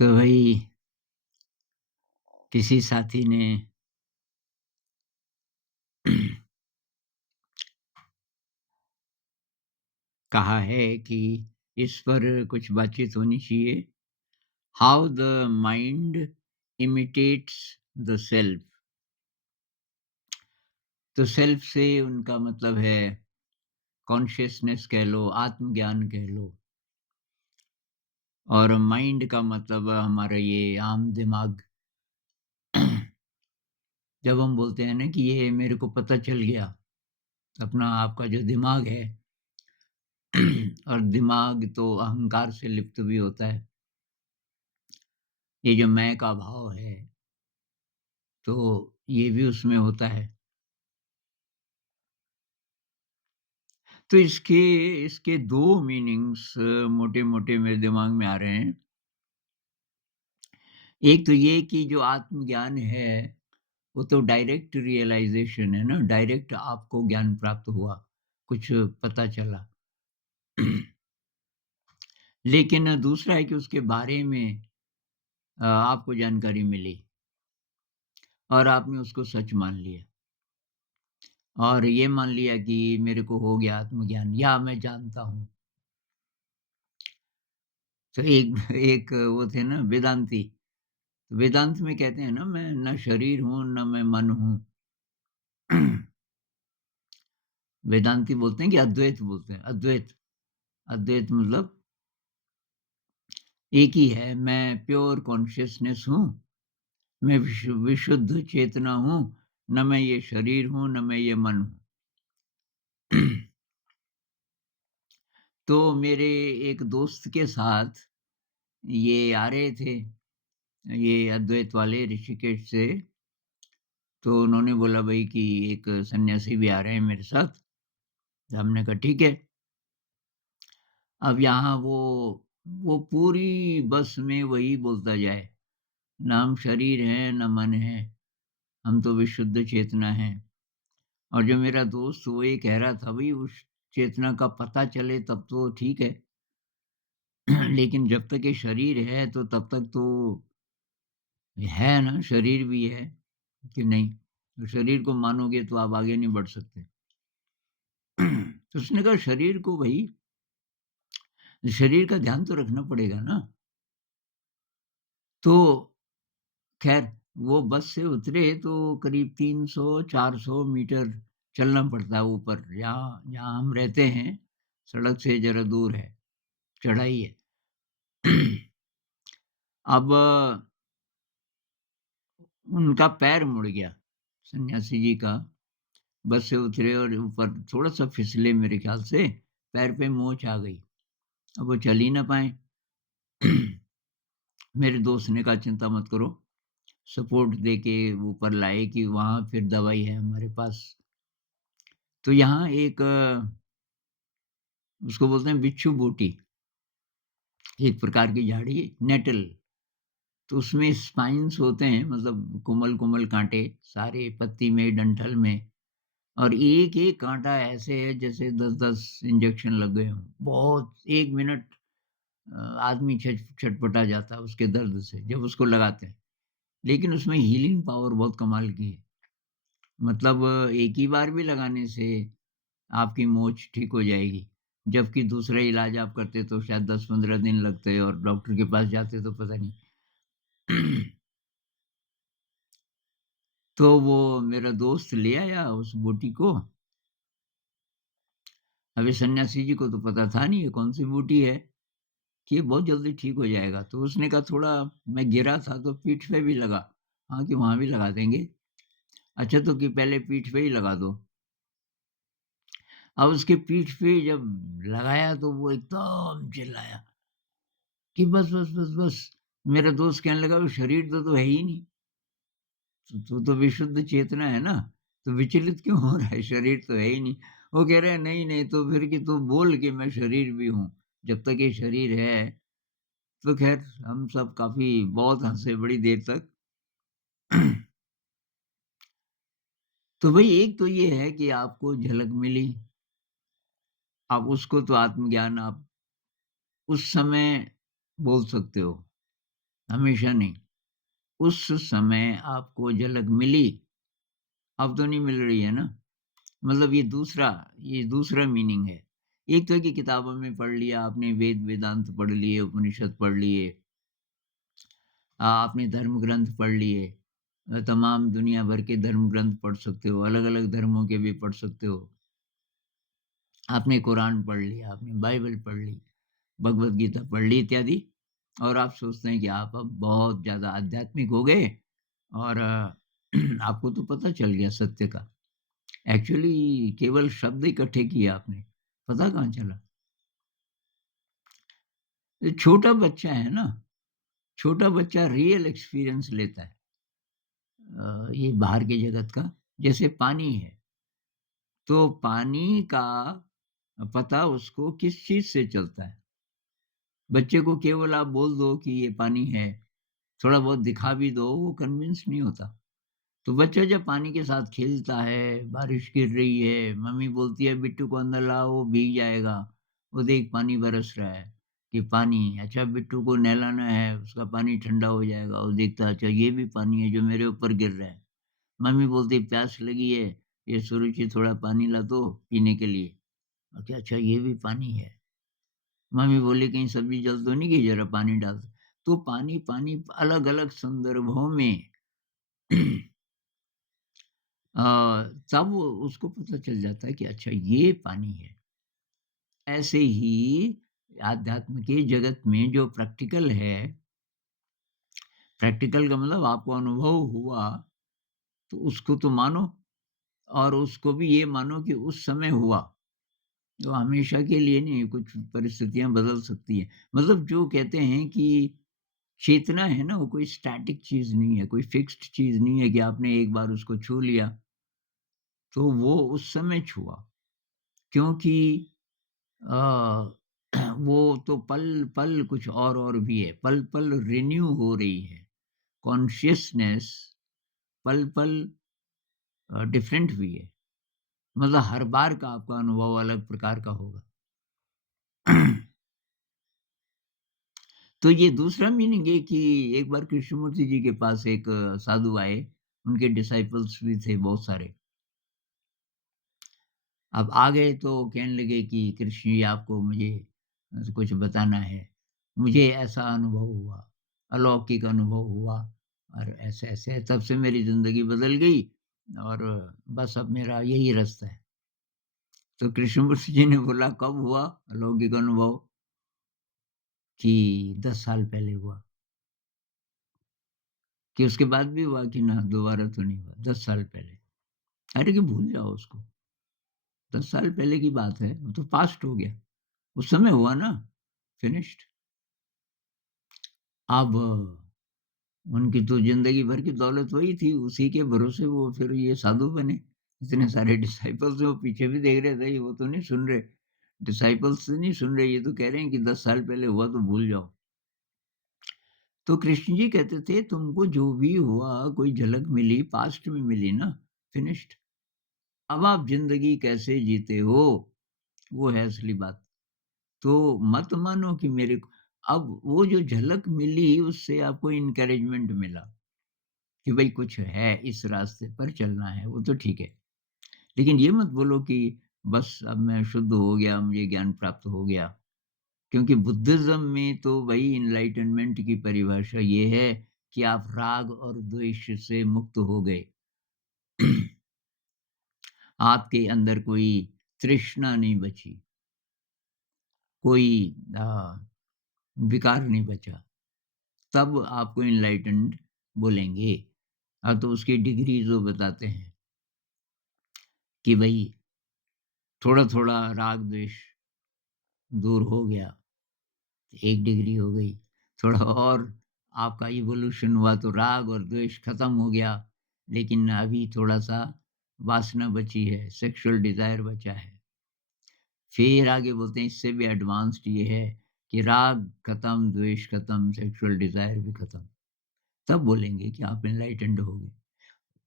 तो वही किसी साथी ने कहा है कि इस पर कुछ बातचीत होनी चाहिए। How the mind imitates the self. तो सेल्फ से उनका मतलब है कॉन्शियसनेस कह लो, आत्मज्ञान कह लो। और माइंड का मतलब हमारा ये आम दिमाग। जब हम बोलते हैं ना कि ये मेरे को पता चल गया, अपना आपका जो दिमाग है और दिमाग तो अहंकार से लिप्त भी होता है। ये जो मैं का भाव है, तो ये भी उसमें होता है। तो इसके इसके 2 मीनिंग्स मोटे-मोटे मेरे दिमाग में आ रहे हैं। एक तो ये कि जो आत्मज्ञान है, वो तो डायरेक्ट रियलाइज़ेशन है ना, डायरेक्ट आपको ज्ञान प्राप्त हुआ, कुछ पता चला। लेकिन दूसरा है कि उसके बारे में आपको जानकारी मिली और आपने उसको सच मान लिया और ये मान लिया कि मेरे को हो गया आत्मज्ञान या मैं जानता हूँ। तो एक एक वो थे ना वेदांती, वेदांत में कहते हैं ना मैं ना शरीर हूँ, ना मैं मन हूँ। वेदांती बोलते हैं कि अद्वैत बोलते हैं, अद्वैत। अद्वैत मतलब एक ही है, मैं प्योर कॉन्शियसनेस हूँ, मैं विशुद्ध चेतना हूँ, न मैं ये शरीर हूँ, न मैं ये मन हूँ। तो मेरे एक दोस्त के साथ ये आ रहे थे, ये अद्वैत वाले ऋषिकेश से। तो उन्होंने बोला भई कि एक सन्यासी भी आ रहे हैं मेरे साथ। तो हमने कहा ठीक है। अब यहाँ वो पूरी बस में वही बोलता जाए, ना हम शरीर हैं, ना मन है, हम तो विशुद्ध चेतना हैं। और जो मेरा दोस्त वो ये कह रहा था भई उस चेतना का पता चले तब तो ठीक है, लेकिन जब तक ये शरीर है तो तब तक तो है ना, शरीर भी है कि नहीं? तो शरीर को मानोगे तो आप आगे नहीं बढ़ सकते। तो उसने कहा शरीर को भई शरीर का ध्यान तो रखना पड़ेगा ना। तो ख़ैर वो बस से उतरे तो करीब 300-400 मीटर चलना पड़ता है ऊपर, जहाँ जहाँ हम रहते हैं, सड़क से ज़रा दूर है, चढ़ाई है। अब उनका पैर मुड़ गया, सन्यासी जी का। बस से उतरे और ऊपर थोड़ा-सा फिसले मेरे ख़्याल से, पैर पे मोच आ गई। अब वो चल ही ना पाए। मेरे दोस्त ने कहा चिंता मत करो, सपोर्ट देके ऊपर लाए कि वहाँ फिर दवाई है हमारे पास। तो यहाँ एक उसको बोलते हैं बिच्छू बूटी, एक प्रकार की झाड़ी नेटल। तो उसमें स्पाइन्स होते हैं मतलब कोमल-कोमल काँटे सारे पत्ती में, डंठल में और एक-एक काँटा ऐसे है जैसे 10-10 इंजेक्शन लग गए हों। बहुत 1 मिनट आदमी छटपटा जाता है उसके दर्द से जब उसको लगाते हैं। लेकिन उसमें हीलिंग पावर बहुत कमाल की है। मतलब एक ही बार भी लगाने से आपकी मोच ठीक हो जाएगी। जबकि दूसरा इलाज आप करते तो शायद 10-15 दिन लगते और डॉक्टर के पास जाते तो पता नहीं। तो वो मेरा दोस्त ले आया उस बूटी को। अब ये सन्यासी जी को तो पता था नहीं ये कौन-सी बूटी है, कि ये बहुत जल्दी ठीक हो जाएगा। तो उसने कहा थोड़ा मैं गिरा था तो पीठ पे भी लगा। हाँ, कि वहाँ भी लगा देंगे। अच्छा तो कि पहले पीठ पे ही लगा दो। अब उसकी पीठ पे जब लगाया तो वो एकदम चिल्लाया कि बस, बस, बस, बस। मेरा दोस्त कहने लगा, शरीर तो है ही नहीं। तू तो विशुद्ध चेतना है ना, तो विचलित क्यों हो रहा है? शरीर तो है ही नहीं। वो कह रहे हैं नहीं, नहीं तो फिर कि तू बोल कि मैं शरीर भी हूँ। जब तक ये शरीर है तो ख़ैर हम सब काफ़ी बहुत हँसे बड़ी देर तक। तो भई एक तो ये है कि आपको झलक मिली, आप उसको तो आत्मज्ञान आप उस समय बोल सकते हो। हमेशा नहीं। उस समय आपको झलक मिली, अब तो नहीं मिल रही है ना। मतलब ये दूसरा मीनिंग है। एक तो है कि किताबों में पढ़ लिया आपने, वेद वेदांत पढ़ लिए, उपनिषद पढ़ लिए, आपने धर्म ग्रंथ पढ़ लिए, तमाम दुनिया भर के धर्म ग्रंथ पढ़ सकते हो, अलग-अलग धर्मों के भी पढ़ सकते हो। आपने कुरान पढ़ लिया, आपने बाइबल पढ़ ली, भगवद गीता पढ़ ली इत्यादि, और आप सोचते हैं कि आप अब बहुत ज़्यादा आध्यात्मिक हो गए और आपको तो पता चल गया सत्य का। एक्चुअली केवल शब्द इकट्ठे किए आपने, पता कहाँ चला? ये छोटा बच्चा है ना, छोटा बच्चा रियल एक्सपीरियंस लेता है ये बाहर के जगत का। जैसे पानी है, तो पानी का पता उसको किस चीज़ से चलता है? बच्चे को केवल आप बोल दो कि ये पानी है, थोड़ा बहुत दिखा भी दो, वो कन्विंस नहीं होता। तो बच्चा जब पानी के साथ खेलता है, बारिश गिर रही है, मम्मी बोलती है बिट्टू को अंदर लाओ वो भीग जाएगा। वो देख पानी बरस रहा है, कि पानी अच्छा बिट्टू को नहलाना है, उसका पानी ठंडा हो जाएगा। वो देखता है अच्छा ये भी पानी है जो मेरे ऊपर गिर रहा है। मम्मी बोलती है प्यास लगी है, ये सुरुचि थोड़ा पानी ला दो पीने के लिए। अच्छा ये भी पानी है। मम्मी बोली कहीं सब्जी जल तो नहीं गई ज़रा पानी डाल दो। तो पानी अलग-अलग संदर्भों में अ, तब उसको पता चल जाता है कि अच्छा ये पानी है। ऐसे ही आध्यात्म के जगत में जो प्रैक्टिकल है, प्रैक्टिकल का मतलब आपको अनुभव हुआ, तो उसको तो मानो और उसको भी ये मानो कि उस समय हुआ। तो हमेशा के लिए नहीं, कुछ परिस्थितियाँ बदल सकती हैं। मतलब जो कहते हैं कि चेतना है ना, वो कोई स्टैटिक चीज़ नहीं है, कोई फिक्स्ड चीज़ नहीं है कि आपने एक बार उसको छू लिया, तो वो उस समय छुआ। क्योंकि अ, वो तो पल-पल कुछ और भी है, पल-पल रिन्यू हो रही है। कॉन्शियसनेस पल-पल डिफरेंट भी है। मतलब हर बार का आपका अनुभव अलग प्रकार का होगा। तो ये दूसरा मीनिंग है कि एक बार कृष्णमूर्ति जी के पास एक साधु आए, उनके डिसाइपल्स भी थे बहुत सारे। अब आ गए तो कहने लगे कि कृष्ण जी आपको मुझे कुछ बताना है। मुझे ऐसा अनुभव हुआ, अलौकिक अनुभव हुआ और ऐसे-ऐसे तब से मेरी ज़िंदगी बदल गई और बस अब मेरा यही रास्ता है। तो कृष्णमूर्ति जी ने बोला कब हुआ अलौकिक अनुभव? कि 10 साल पहले हुआ। कि उसके बाद भी हुआ कि ना दोबारा तो नहीं हुआ, 10 साल पहले। अरे कि भूल जाओ उसको, 10 साल पहले की बात है, वो तो पास्ट हो गया। उस समय हुआ ना, फिनिश्ड। अब उनकी तो ज़िंदगी भर की दौलत वही थी, उसी के भरोसे वो फिर ये साधु बने। इतने सारे डिसाइपल्स वो पीछे भी देख रहे थे, वो तो नहीं सुन रहे। डिसाइपल्स नहीं सुन रहे, ये तो कह रहे हैं कि 10 साल पहले हुआ तो भूल जाओ। तो कृष्ण जी कहते थे तुमको जो भी हुआ, कोई झलक मिली, पास्ट में मिली ना, फिनिश्ड। अब आप ज़िंदगी कैसे जीते हो, वो है असली बात। तो मत मानो कि मेरे को अब वो जो झलक मिली उससे आपको एनकरेजमेंट मिला कि भई कुछ है, इस रास्ते पर चलना है, वो तो ठीक है। लेकिन ये मत बोलो कि बस अब मैं शुद्ध हो गया, मुझे ज्ञान प्राप्त हो गया। क्योंकि बुद्धिज़्म में तो भई एनलाइटनमेंट की परिभाषा ये है कि आप राग और द्वेष से मुक्त हो गए। आपके अंदर कोई तृष्णा नहीं बची, कोई अ, विकार नहीं बचा, तब आपको एनलाइटेंड बोलेंगे। तो उसकी डिग्रीज़ वो बताते हैं कि भई थोड़ा-थोड़ा राग द्वेष दूर हो गया, 1 डिग्री हो गई। थोड़ा और आपका इवोल्यूशन हुआ तो राग और द्वेष खत्म हो गया, लेकिन अभी थोड़ा-सा वासना बची है, सेक्सुअल डिज़ायर बचा है। फिर आगे बोलते हैं इससे भी एडवांस्ड ये है कि राग खत्म, द्वेष खत्म, सेक्सुअल डिज़ायर भी खत्म। तब बोलेंगे कि आप एनलाइटेंड हो गए।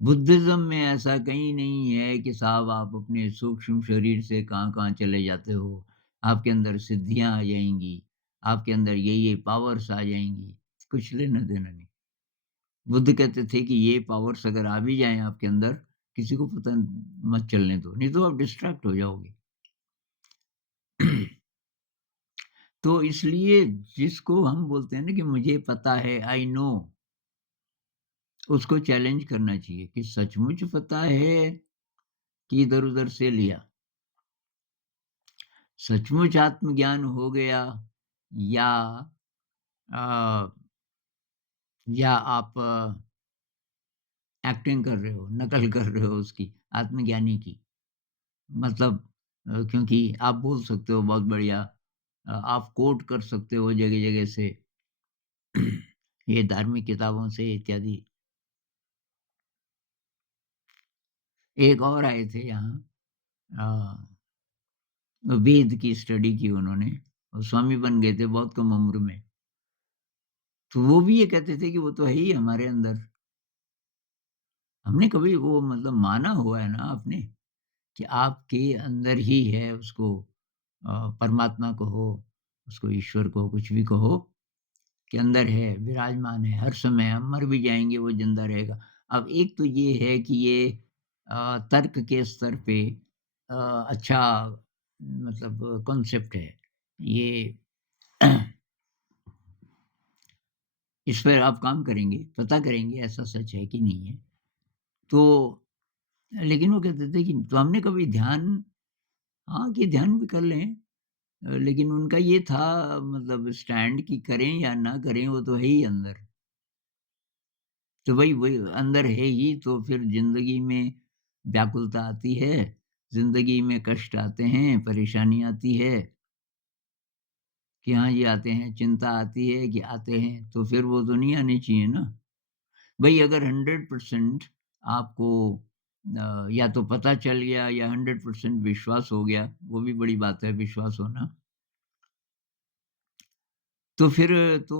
बुद्धिज़्म में ऐसा कहीं नहीं है कि साहब आप अपने सूक्ष्म शरीर से कहाँ-कहाँ चले जाते हो। आपके अंदर सिद्धियाँ आ जाएँगी, आपके अंदर ये-ये पावर्स आ जाएँगी। कुछ लेना-देना नहीं। बुद्ध कहते थे कि ये पावर्स अगर आ भी जाएँ आपके अंदर, किसी को पता मत चलने दो, नहीं तो आप डिस्ट्रैक्ट हो जाओगे। तो इसलिए जिसको हम बोलते हैं ना कि मुझे पता है, आई नो, उसको चैलेंज करना चाहिए कि सचमुच पता है कि इधर-उधर से लिया? सचमुच आत्मज्ञान हो गया या अ, या आप एक्टिंग कर रहे हो, नकल कर रहे हो उसकी, आत्मज्ञानी की? मतलब क्योंकि आप बोल सकते हो बहुत बढ़िया, आप कोट कर सकते हो जगह-जगह से ये धार्मिक किताबों से इत्यादि। एक और आए थे यहाँ, वेद की स्टडी की उन्होंने और स्वामी बन गए थे बहुत कम उम्र में। तो वो भी ये कहते थे कि वो तो है ही हमारे अंदर। हमने कभी वो मतलब माना हुआ है ना आपने कि आपके अंदर ही है उसको, परमात्मा को हो, उसको ईश्वर को कुछ भी कहो, के अंदर है, विराजमान है, हर समय हम मर भी जाएँगे वो ज़िंदा रहेगा। अब एक तो ये है कि ये तर्क के स्तर पे अच्छा मतलब कॉन्सेप्ट है। ये इस पर आप काम करेंगे, पता करेंगे ऐसा सच है कि नहीं है। तो लेकिन वो कहते थे कि तो हमने कभी ध्यान, हाँ, कि ध्यान भी कर लें, लेकिन उनका ये था मतलब स्टैंड कि करें या ना करें वो तो है ही अंदर। तो वही वही अंदर है ही तो फिर ज़िंदगी में व्याकुलता आती है, ज़िंदगी में कष्ट आते हैं, परेशानी आती है कि हाँ, ये आते हैं, चिंता आती है कि आते हैं, तो फिर वो तो नहीं आनी चाहिए ना। भई अगर 100% आपको या तो पता चल गया या 100% विश्वास हो गया, वो भी बड़ी बात है विश्वास होना, तो फिर तो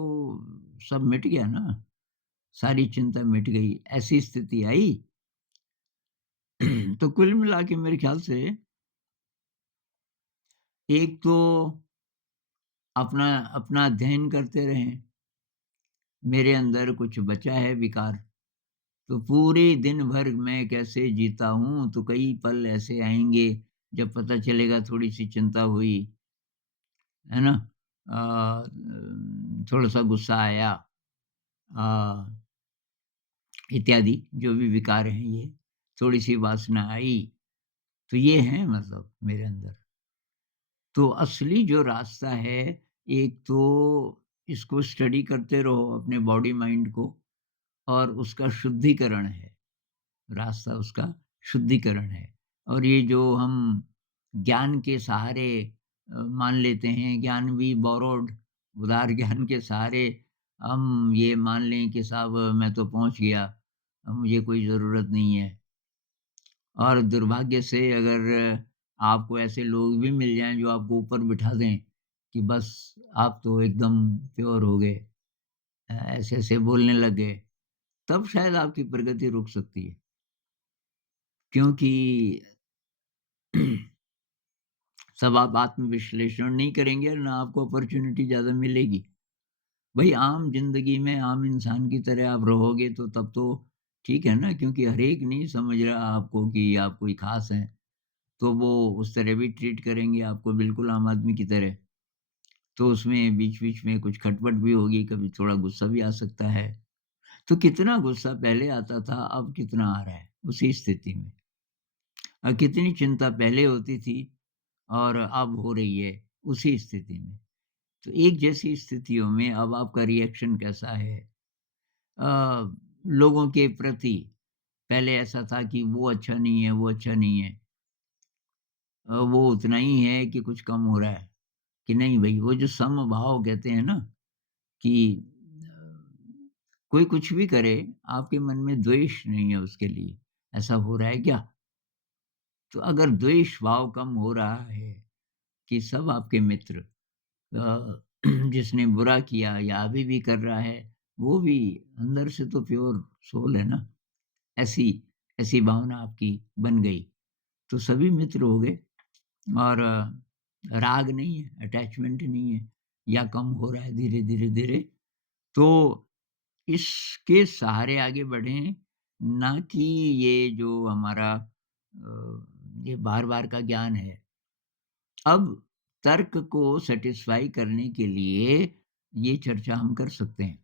सब मिट गया ना, सारी चिंता मिट गई। ऐसी स्थिति आई तो कुल मिला के मेरे ख़्याल से एक तो अपना अपना अध्ययन करते रहें, मेरे अंदर कुछ बचा है विकार, तो पूरे दिन भर मैं कैसे जीता हूँ, तो कई पल ऐसे आएँगे जब पता चलेगा थोड़ी-सी चिंता हुई, है ना? थोड़ा-सा गुस्सा आया, अ, इत्यादि जो भी विकार हैं ये, थोड़ी-सी वासना आई, तो ये हैं मतलब मेरे अंदर। तो असली जो रास्ता है, एक तो इसको स्टडी करते रहो अपने बॉडी माइंड को और उसका शुद्धिकरण है, रास्ता उसका शुद्धिकरण है। और ये जो हम ज्ञान के सहारे मान लेते हैं, ज्ञान भी बोरोड, उधार ज्ञान के सहारे हम ये मान लें कि साहब मैं तो पहुँच गया, अब मुझे कोई ज़रूरत नहीं है। और दुर्भाग्य से अगर आपको ऐसे लोग भी मिल जाएँ जो आपको ऊपर बिठा दें, कि बस आप तो एकदम प्योर हो गए, ऐसे-ऐसे बोलने लग गए, तब शायद आपकी प्रगति रुक सकती है। क्योंकि सब आप आत्म-विश्लेषण नहीं करेंगे और ना आपको अपॉर्च्युनिटी ज़्यादा मिलेगी। भई आम ज़िंदगी में आम इंसान की तरह आप रहोगे तो तब तो ठीक है ना, क्योंकि हर एक नहीं समझ रहा आपको कि आप कोई ख़ास हैं। तो वो उस तरह भी ट्रीट करेंगे आपको बिल्कुल आम आदमी की तरह। तो उसमें बीच-बीच में कुछ खटपट भी होगी, कभी थोड़ा गुस्सा भी आ सकता है। तो कितना गुस्सा पहले आता था, अब कितना आ रहा है उसी स्थिति में। कितनी चिंता पहले होती थी और अब हो रही है उसी स्थिति में। तो एक जैसी स्थितियों में अब आपका रिएक्शन कैसा है? लोगों के प्रति पहले ऐसा था कि वो अच्छा नहीं है, वो अच्छा नहीं है। वो उतना ही है कि कुछ कम हो रहा है, कि नहीं भई वो जो समभाव कहते हैं ना कि कोई कुछ भी करे, आपके मन में द्वेष नहीं है उसके लिए, ऐसा हो रहा है क्या? तो अगर द्वेष भाव कम हो रहा है कि सब आपके मित्र, अ, जिसने बुरा किया या अभी भी कर रहा है, वो भी अंदर से तो प्योर सोल है ना, ऐसी ऐसी भावना आपकी बन गई, तो सभी मित्र हो गए और राग नहीं है, अटैचमेंट नहीं है या कम हो रहा है धीरे-धीरे, धीरे। धीरे तो इसके सहारे आगे बढ़ें, ना कि ये जो हमारा ये बार-बार का ज्ञान है। अब तर्क को सैटिस्फाई करने के लिए ये चर्चा हम कर सकते हैं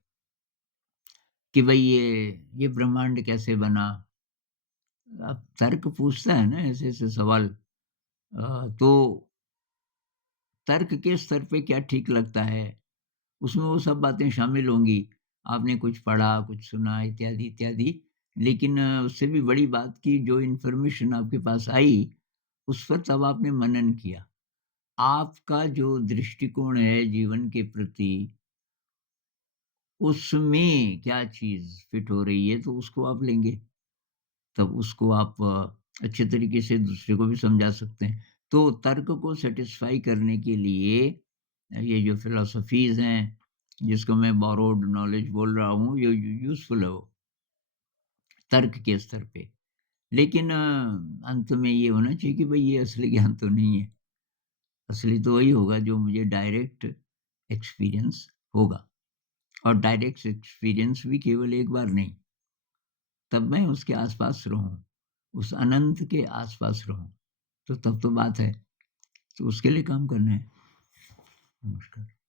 कि भई ये ब्रह्मांड कैसे बना? अब तर्क पूछता है ना ऐसे-ऐसे सवाल तो तर्क के स्तर पे क्या ठीक लगता है, उसमें वो सब बातें शामिल होंगी। आपने कुछ पढ़ा, कुछ सुना इत्यादि, इत्यादि। लेकिन उससे भी बड़ी बात कि जो इन्फॉर्मेशन आपके पास आई, उस पर तब आपने मनन किया। आपका जो दृष्टिकोण है जीवन के प्रति, उसमें क्या चीज़ फिट हो रही है, तो उसको आप लेंगे। तब उसको आप अच्छे तरीके से दूसरे को भी समझा सकते हैं। तो तर्क को सैटिस्फाई करने के लिए ये जो फिलॉसफीज़ हैं, जिसको मैं बोरोड नॉलेज बोल रहा हूँ, ये यूज़फुल है वो, तर्क के स्तर पे। लेकिन अंत में ये होना चाहिए कि भई ये असली ज्ञान तो नहीं है। असली तो वही होगा जो मुझे डायरेक्ट एक्सपीरियंस होगा और डायरेक्ट एक्सपीरियंस भी केवल एक बार नहीं, तब मैं उसके आस-पास रहूँ, उस अनंत के आस-पास रहूँ, तो तब तो बात है। तो उसके लिए काम करना है। नमस्कार।